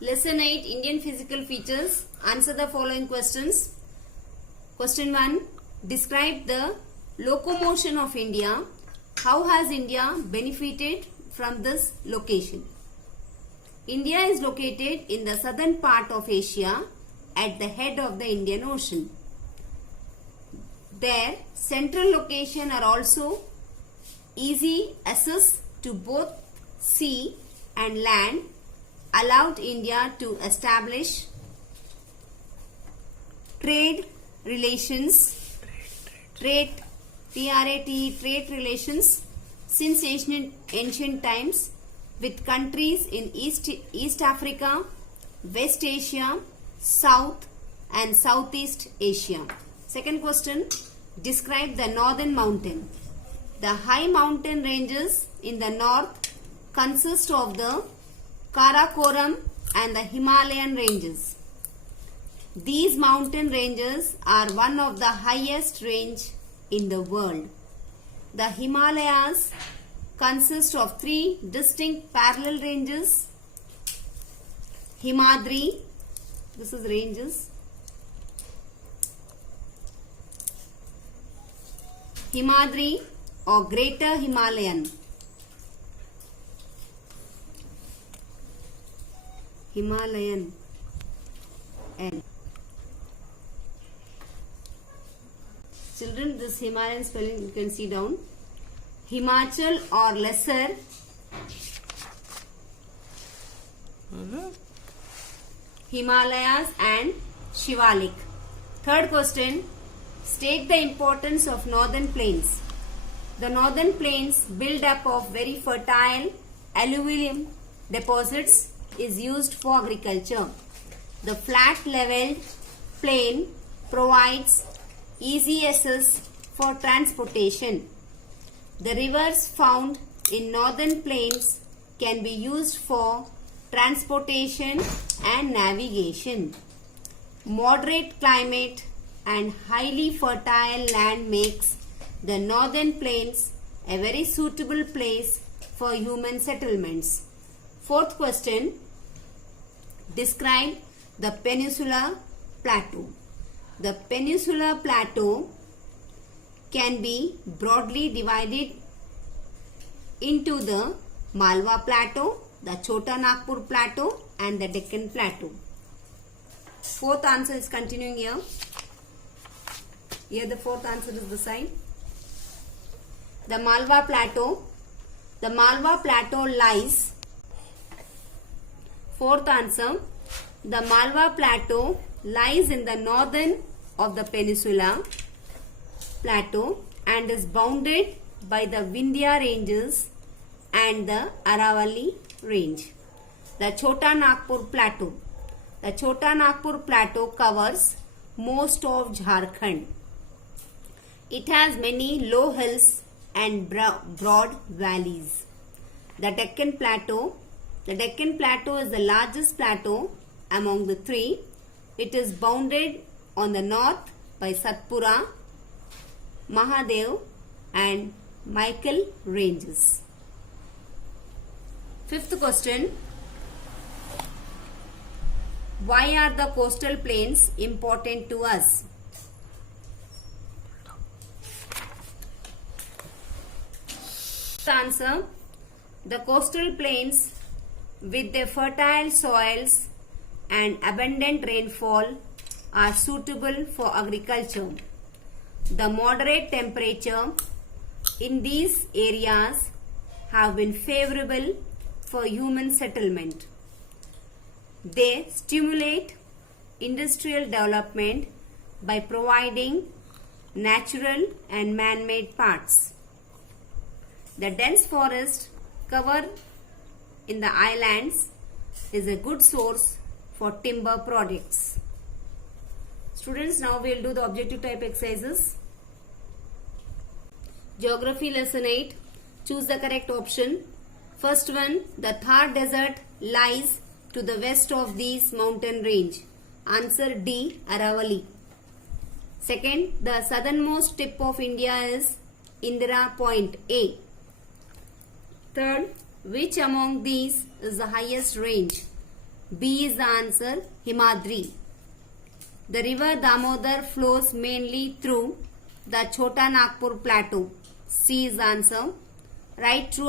Lesson 8 Indian Physical Features. Answer the following questions. Question 1. Describe the locomotion of India. How has India benefited from this location? India is located in the southern part of Asia at the head of the Indian Ocean. Their central location are also easy access to both sea and land allowed India to establish trade relations, trade relations since ancient times with countries in East Africa, West Asia, South and Southeast Asia. Second question, describe the northern mountain. The high mountain ranges in the north consist of the Karakoram and the Himalayan ranges. These mountain ranges are one of the highest range in the world. The Himalayas consist of three distinct parallel ranges. Himadri, this is ranges. Himadri or Greater Himalayan. Himalayan and children, this Himalayan spelling you can see down. Himachal or Lesser Himalayas and Shivalik. Third question, state the importance of northern plains. The northern plains build up of very fertile alluvial deposits is used for agriculture. The flat leveled plain provides easy access for transportation. The rivers found in northern plains can be used for transportation and navigation. Moderate climate and highly fertile land makes the northern plains a very suitable place for human settlements. Fourth question, describe the Peninsular Plateau. The Peninsular Plateau can be broadly divided into the Malwa Plateau, the Chota Nagpur Plateau and the Deccan Plateau. Fourth answer is continuing here. Here the fourth answer is the side. The Malwa Plateau. The Malwa Plateau lies. Fourth answer. The Malwa Plateau lies in the northern of the Peninsular Plateau and is bounded by the Vindhya Ranges and the Aravalli Range. The Chota Nagpur Plateau. The Chota Nagpur Plateau covers most of Jharkhand. It has many low hills and broad valleys. The Deccan Plateau. The Deccan Plateau is the largest plateau among the three. It is bounded on the north by Satpura, Mahadev and Michael ranges. Fifth question, why are the coastal plains important to us? Answer, the coastal plains with their fertile soils and abundant rainfall are suitable for agriculture. The moderate temperature in these areas have been favorable for human settlement. They stimulate industrial development by providing natural and man-made parts. The dense forest cover in the islands is a good source for timber products. Students, now we will do the objective type exercises. Geography lesson 8. Choose the correct option. First one, the Thar desert lies to the west of these mountain range. Answer D, Aravalli. Second, the southernmost tip of India is Indira Point A. Third, which among these is the highest range? B is the answer, Himadri. The river Damodar flows mainly through the Chota Nagpur plateau. C is the answer. Write true